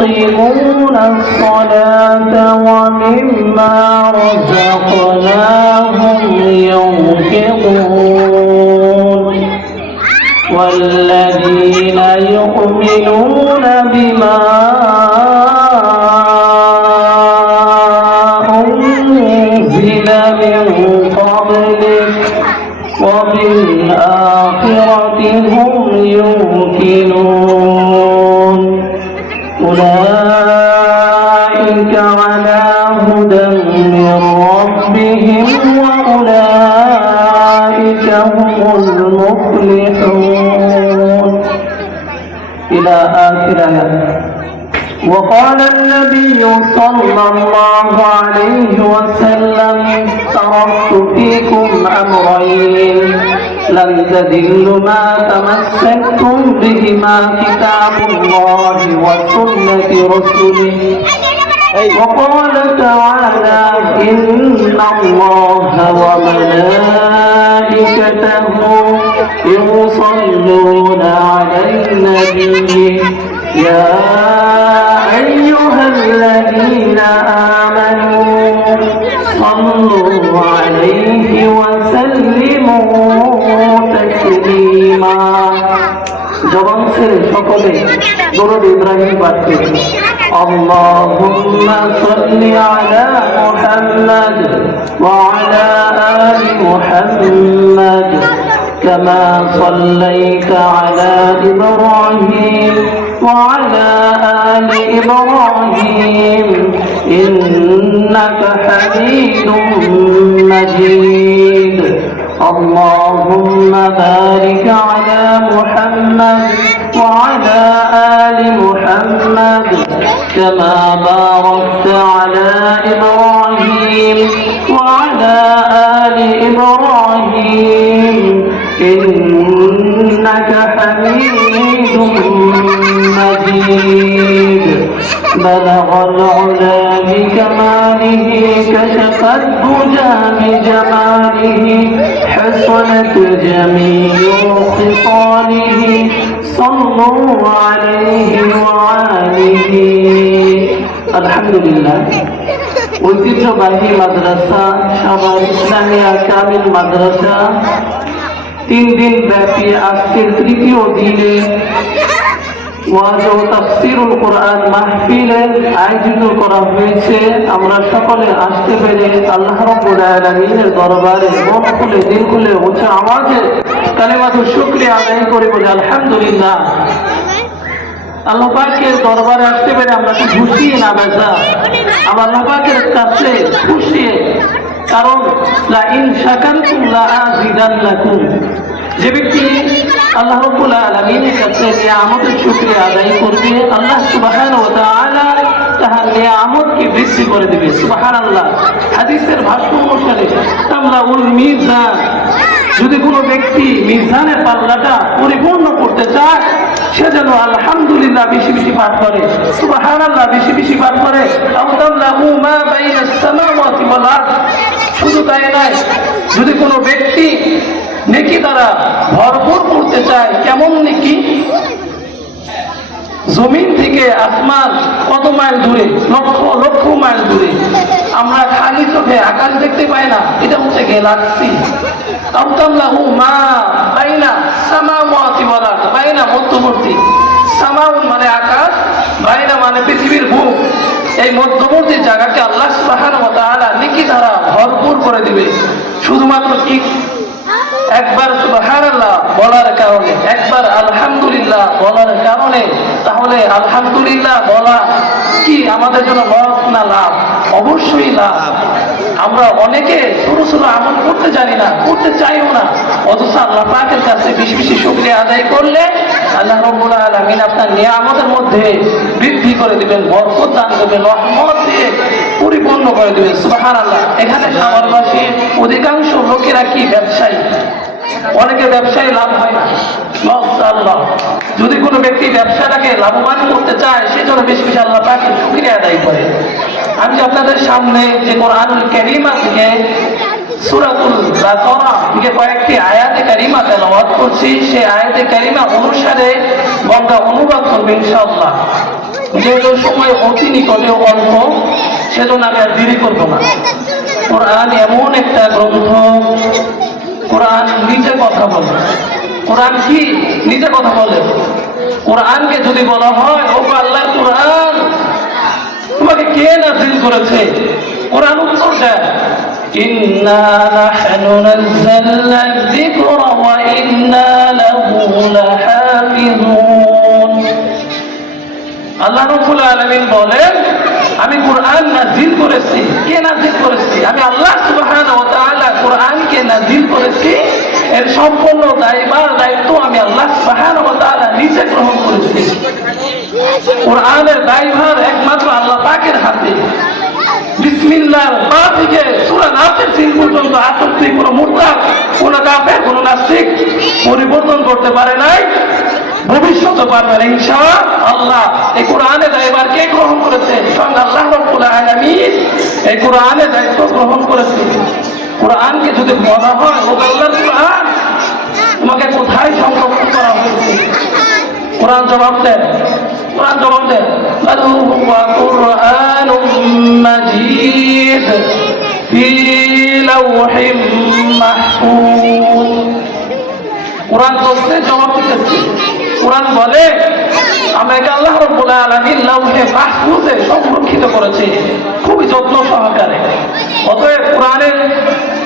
ويقيمون الصلاة ومما رزقناهم ينفقون والذين يؤمنون بما أنزل من قبلك وبالآخرة هم يوقنون أولئك على هدى من ربهم وأولئك هم المفلحون إلى آخر آية. وقال النبي صلى الله عليه وسلم تركت فيكم أمرين لن تضلوا ما تمسكتم بهما كتاب الله وسنة رسوله. وقال تعالى إن الله وملائكته يصلون على النبي يا أيها الذين آمنوا صلوا عليه وسلموا تسليما. জবান ছেড়ে সকলে দরুদ ইব্রাহিম পাঠ করুন। আল্লাহুম্মা সাল্লি আলা মুহাম্মাদ ওয়া আলা আলি মুহাম্মাদ كما صليت على إبراهيم وعلى آل إبراهيم إنك حميد مجيد. اللهم بارك على محمد وعلى آل محمد كما باركت على إبراهيم وعلى آل إبراهيم إنك حميد مجيد. بلغ العلا بكماله كشف الدجى بجماله حصنت جميع خصاله صلوا عليه وآله. الحمد لله. ঐতিহ্যবাহী মাদ্রাসা সবার ইসলামিয়া কামিল মাদ্রাসা 3 দিন ব্যাপী আজকের তৃতীয় দিনে ওয়াজ ও তাফসীরুল কোরআন মাহফিলের আয়োজন করা হয়েছে। আমরা সকলে আসতে পেরে আল্লাহ রাব্বুল আলামিনের দরবারে মন খুলে দিল খুলে উচ্চ আওয়াজে কালিমাতুশ শুকরিয়া আদায় করি বলি আলহামদুলিল্লাহ। আল্লাহ পাকের দরবারে আসতে পেরে আমরা কি খুশি না বেজা? আমরা আল্লাহ পাকের কাছে খুশি, কারণ লা ইন শাকারতুম লা আযিদান্নাকুম। যে ব্যক্তি আল্লাহ রাব্বুল আলামিনের কাছে নিয়ামতের শুকরিয়া আদায় করবে, আল্লাহ সুবহানাহু ওয়া তাআলা তাহার নিয়ামতকে বৃদ্ধি করে দেবে। সুবহানাল্লাহ। হাদিসের ভাষ্য অনুসারে তামলাউল মিজান, যদি কোনো ব্যক্তি মিজানের পাল্লাটা পরিপূর্ণ করতে চায় সে যেন আলহামদুলিল্লাহ বেশি বেশি পাঠ করে, সুবহানাল্লাহ বেশি বেশি পাঠ করে। আওতামলাহু মা বাইনাস সামাওয়াতি ওয়াল আরদ। শুধু তাই নয়, যদি কোনো ব্যক্তি নেকি দ্বারা ভরপুর করতে চায়, কেমন নেকি? জমিন থেকে আসমান কত মাইল দূরে, লক্ষ লক্ষ মাইল দূরে। আমরা খালি চোখে আকাশ দেখতে পাই না, এটা হচ্ছে গ্যালাক্সি। আওতামলাহু মা বাইনা সামাওয়াতি ওয়াল আরদ। বাইনা মধ্যবর্তী, সামাউন মানে আকাশ, বাইনা মানে পৃথিবীর বুক। এই মধ্যবর্তী জায়গাকে আল্লাহ সুবহানাহু ওয়া তাআলা নেকি দ্বারা ভরপুর করে দিবে। শুধুমাত্র কি একবার সুবহানাল্লাহ বলার কারণে, একবার আলহামদুলিল্লাহ বলার কারণে। তাহলে আলহামদুলিল্লাহ বলা কি আমাদের জন্য লস না লাভ? অবশ্যই লাভ। আমরা অনেকে ছোট ছোট আমল করতে জানি না, করতে চাইও না, অথচ আল্লাহ পাকের কাছে বেশি বেশি শুকরিয়া আদায় করলে আল্লাহ রাব্বুল আলামিন আপনার নিয়ামতের মধ্যে বৃদ্ধি করে দিবেন, বরকত দান করবেন, রহমত দিয়ে পরিপূর্ণ করে দিবেন। সুবহানাল্লাহ। এখানে শহরবাসী অধিকাংশ লোকেরা কি ব্যবসায়ী, অনেকে ব্যবসায়ী লাভ হয় না। মাশাআল্লাহ। যদি কোনো ব্যক্তি ব্যবসাটাকে লাভবান করতে চায় সেজন্য বেশি বেশি আল্লাহ পাকের শুকরিয়া আদায় করে। আমি আপনাদের সামনে যে কোরআনুল কারীমা থেকে সূরাতুল বাকারা থেকে কয়েকটি আয়াতে কারিমা তেলাওয়াত করছি, সেই আয়াতে কারিমা অনুসারে বন্ধা অনুবাদ করবে ইনশাআল্লাহ। যেহেতু সময় অতি নিকটে অল্প, সেজন্য আমি আর দেরি করবো না। কোরআন এমন একটা গ্রন্থ, কোরআন নিজে কথা বলে। কোরআন কি নিজে কথা বলে? কোরআনকে যদি বলা হয় ও আল্লাহর কোরআন, তোমাকে কে নাযিল করেছে? কোরআন উত্তর দেয়, ইন্না নাহনু নাযালনা যিকরা ওয়া ইন্না লাহু লাহাফিজুন। আল্লাহ রাব্বুল আলামিন বলেন, আমি কোরআন নাযিল করেছি। কে নাযিল করেছি? আমি আল্লাহ সুবহানাহু ওয়া তাআলা কোরআনকে নাযিল করেছি। এর সম্পূর্ণ দায়িত্ব আমি আল্লাহ সুবহানাহু ওয়া তাআলা নিজে গ্রহণ করেছি। কোরআনের দায়ভার একমাত্র আল্লাহ পাকের হাতে। বিসমিল্লাহর পা থেকে সূরা নাসের সিন পর্যন্ত আটটি কোনো মুরতাদ, কোনো কাফের, কোনো নাস্তিক পরিবর্তন করতে পারে নাই, ভবিষ্যতে পারবে না ইনশাআল্লাহ। এই কোরআনের দায়ভার কে গ্রহণ করেছে? স্বয়ং আল্লাহ রাব্বুল আলামিন এই কোরআনের দায়িত্ব গ্রহণ করেছে। কোরআনকে যদি বলা হয় ও আল্লাহর কোরআন, তোমাকে কোথায় সংরক্ষণ করা হয়েছে? কোরআন জবাব দেয়, কোরআন জবাব দেয়, বাল হুয়া কুরআনুম মাজিদ ফি লাওহিম মাহফুজ। কোরআন বলতে জবাব দিতেছে। কোরআন বলে, আমাকে আল্লাহ রাব্বুল আলামিন লাওহে মাহফুজে সংরক্ষিত করেছে খুবই যত্ন সহকারে। অতএব কোরআনের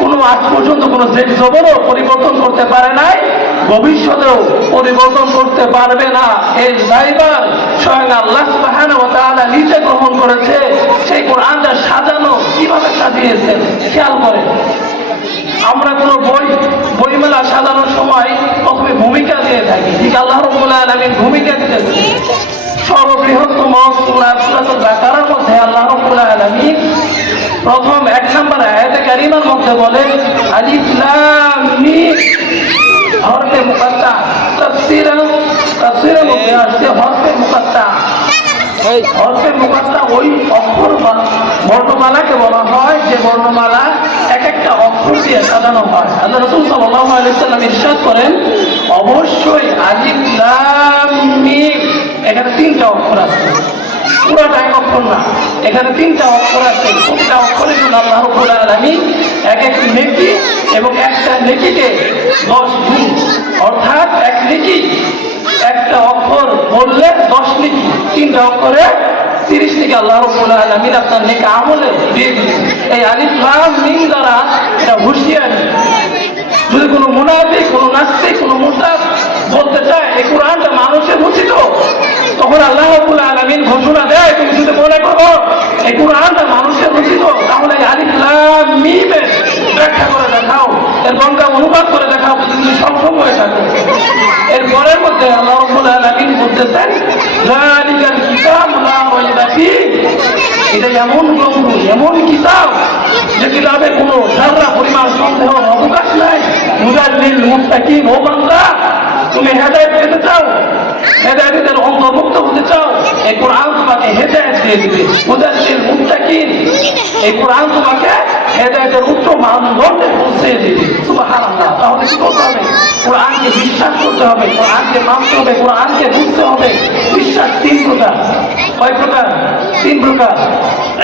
কোনো আজ পর্যন্ত কোনো জেদ জবরও পরিবর্তন করতে পারে নাই, ভবিষ্যতেও পরিবর্তন করতে পারবে না। এই দায়ভার স্বয়ং আল্লাহ সুবহানাহু ওয়া তাআলা নিজে গ্রহণ করেছে। সেই কোরআনটা সাজানো কিভাবে সাজিয়েছেন খেয়াল করেন। আমরা কোনো বইমেলা সাজানোর সময় প্রথমে ভূমিকা দিয়ে থাকি, ঠিক আল্লাহ রাব্বুল আলামিন ভূমিকা দিতেছে। সর্ববৃহত্তম সূরা সূরাতুল বাকারার মধ্যে আল্লাহ রাব্বুল আলামিন প্রথম 1 নম্বর আয়াতে কারিমার মধ্যে বলেন, আলিফ লাম মিম হরফে মুকাত্তা। তাফসীরের মধ্যে আসছে হরফে মুকাত্তা। হরফে মুকাত্তা ওই অক্ষর বর্ণমালাকে বলা হয় যে বর্ণমালা এক একটা অক্ষর দিয়ে সাজানো হয়। আল্লাহ রাসূল সাল্লাল্লাহু আলাইহি সাল্লাম ইরশাদ করেন, অবশ্যই আলিফ লাম মিম এখানে 3টা অক্ষর আছে, পুরোটা এক অক্ষর না, এখানে 3টা অক্ষর আছে। প্রতিটা অক্ষরের জন্য আল্লাহ রাব্বুল আলামিন এক এক নেকি এবং একটা নেকিকে 10 গুণ, অর্থাৎ এক নেকি একটা অক্ষর বললে 10 নেকি, 3টা অক্ষরে 30 নেকি আল্লাহ রাব্বুল আলামিন আপনার নেকি আমলে দিয়ে দিলেন। এই আলিফ লাম মিম দ্বারা এটা হুঁশিয়ারি। যদি কোনো মুনাফিক, কোনো নাস্তিক, কোনো মুরতাদ বলতে চায় এই কোরআনটা মানুষের রচিত, তখন আল্লাহ রাব্বুল আলামিন ঘোষণা দেয়, তুমি যদি মনে করো এই কোরআনটা মানুষের রচিত, তাহলে আলিফ লাম মিমের ব্যাখ্যা করে দেখাও, এর বাংলা অনুবাদ করে দেখাও, যদি সক্ষম হয়ে থাকো। এর পরের মধ্যে আল্লাহ রাব্বুল আলামিন বলতেছেন, যালিকাল কিতাবু লা রাইবা ফীহ, এটা এমন গ্রন্থ, এমন কিতাব যে কিতাবে কোনো যারা পরিমাণ সন্দেহ অবকাশ নাই। হুদাল লিল মুত্তাকিন, ও বান্দা তুমি হেদায়েত পেতে চাও, হেদায়েতের অন্তর্ভুক্ত হতে চাও, এই কোরআন তোমাকে হেদায়েত দিয়ে দিবে। হুদাল লিল মুত্তাকিন, এই কোরআন তোমাকে হেদায়েতের উচ্চ মানদণ্ডে পৌঁছে দিবে। সুবহানাল্লাহ। তাহলে কি করতে হবে? কোরআনকে বিশ্বাস করতে হবে, কোরআনকে মানতে হবে, কোরআনকে বুঝতে হবে। বিশ্বাস 3 প্রকার। কয় প্রকার? 3 প্রকার।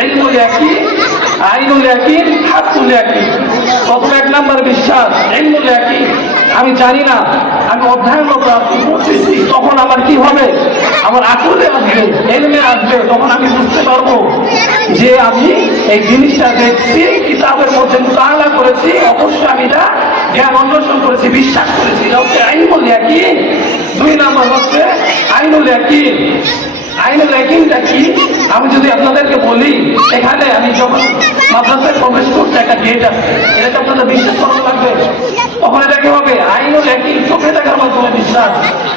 ইলমুল ইয়াকিন, আইনুল ইয়াকিন, হাক্কুল ইয়াকিন। প্রথম 1 নম্বর বিশ্বাস, ইলমুল ইয়াকিন। আমি জানি না, আমি অধ্যয়নরত আছি, পড়তেছি, তখন আমার কি হবে? আমার আকলে আসবে, ইলমে আসবে, তখন আমি বুঝতে পারবো যে আমি এই জিনিসটা দেখছি, কিতাবের মধ্যে মুতাআলা করেছি, অবশ্যই আমি এটা জ্ঞান অন্বেষণ করেছি, বিশ্বাস করেছি। এটা হচ্ছে ইলমুল ইয়াকিন। 2 নম্বর হচ্ছে আইনুল ইয়াকিন। আইনুল ইয়াকিনটা কি? আমি যদি আপনাদেরকে বলি, এখানে আমি যখন মাদ্রাসায় প্রবেশ করছি, একটা গেট আছে, এটা আপনাদের বিশ্বাস করা লাগবে, তখন এটা কি হবে? আইনুল ইয়াকিন, চোখে দেখার মাধ্যমে বিশ্বাস।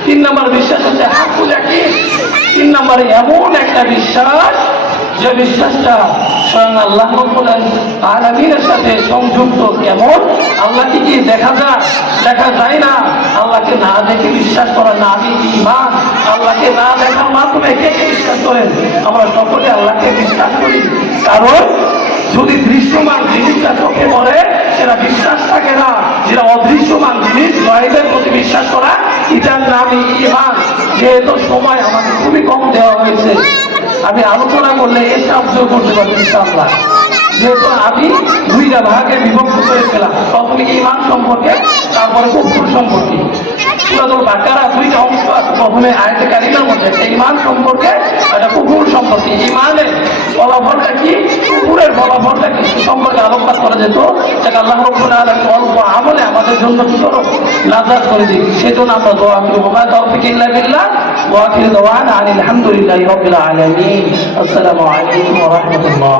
3 নম্বর বিশ্বাস হচ্ছে হাক্কুল ইয়াকিন। 3 নম্বরে এমন একটা বিশ্বাস যে বিশ্বাসটা স্বয়ং আল্লাহ রাব্বুল আলামিনের সাথে সংযুক্ত। কেমন? আল্লাহকে কি দেখা যায়? দেখা যায় না। আল্লাহকে না দেখে বিশ্বাস করা নামই ঈমান। আল্লাহকে না দেখার মাধ্যমে কে কে বিশ্বাস করেন? আমরা সকলে আল্লাহকে বিশ্বাস করি। কারণ যদি দৃশ্যমান জিনিসটা চোখে পড়ে সেটা বিশ্বাস থাকে না। যেটা অদৃশ্যমান জিনিস, গায়বের প্রতি বিশ্বাস করা, এটার নামই ঈমান। যেহেতু সময় আমাকে খুবই কম দেওয়া হয়েছে, আমি আলোচনা করলে এর সাহায্য করতে পারি ইনশাআল্লাহ। যেহেতু আমি দুইটা ভাগে বিভক্ত করে ফেলাম, প্রথমে ঈমান সম্পর্কে, তারপরে কুফর সম্পর্কে। সূরাতুল বাকারা দুইটা অংশ আছে, প্রথমে আয়াতে কারিমার মধ্যে একটা ঈমান সম্পর্কে, একটা কুফর সম্পর্কে। ঈমানের ফলাফলটা কি, কুফরের ফলাফলটা কি সম্পর্কে আলোকপাত করা যেত, যাকে আল্লাহ রাব্বুল আলামিন অল্প আমলে আমাদের জন্য কি করো নাজাত করে দিই। সেজন্য আমরা দোয়া করি, ওয়া তাওফিক ইল্লা বিল্লাহ ওয়া আখিরু দাওয়ানা আলহামদুলিল্লাহি রাব্বিল আলামিন। আসসালামু আলাইকুম ওয়া রাহমাতুল্লাহ।